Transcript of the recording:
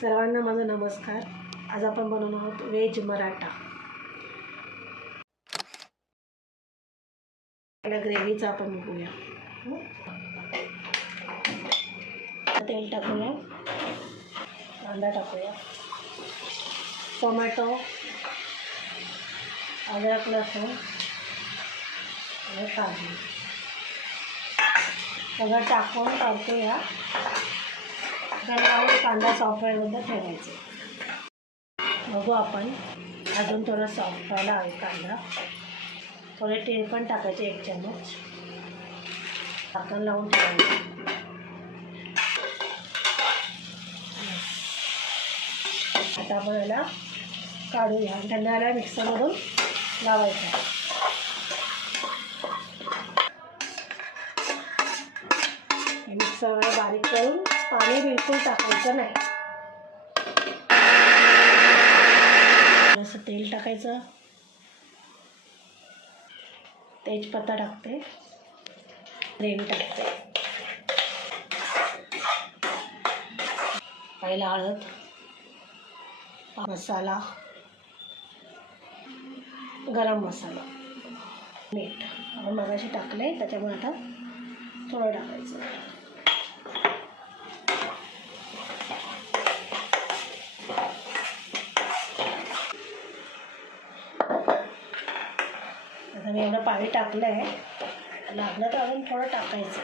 सर्वांना माझा नमस्कार. आज आपण बनवणार आहोत व्हेज मराठा. पहिला ग्रेव्हीचा आपण बघूया. तेल टाकूया, कांदा टाकूया, टोमॅटो, अद्रक लसूण आणि कांदा सगळं टाकून परतूया. त्याला कांदा सॉफ्ट व्हायला ठेवायचा. बघू आपण अजून थोडं सॉफ्ट व्हायला आहे कांदा. थोडे तेल पण टाकायचे, 1 चम्मच. झाकण लावून ठेवायचं. आता आपण याला काढूया आणि त्यांना याला मिक्सरमधून लावायचं. मिक्सरवर बारीक करून पाणी बिलकुल टाकायचं नाही. असं तेल टाकायचं, तेजपत्ता टाकते, ग्रेव्ही टाकते. पहिला हळद, मसाला, गरम मसाला, मीठ आपण मगाशी टाकले त्याच्यामुळे आता थोडं टाकायचं. आता मी एवढं पाणी टाकलं आहे, लागलं तर अजून थोडं टाकायचं.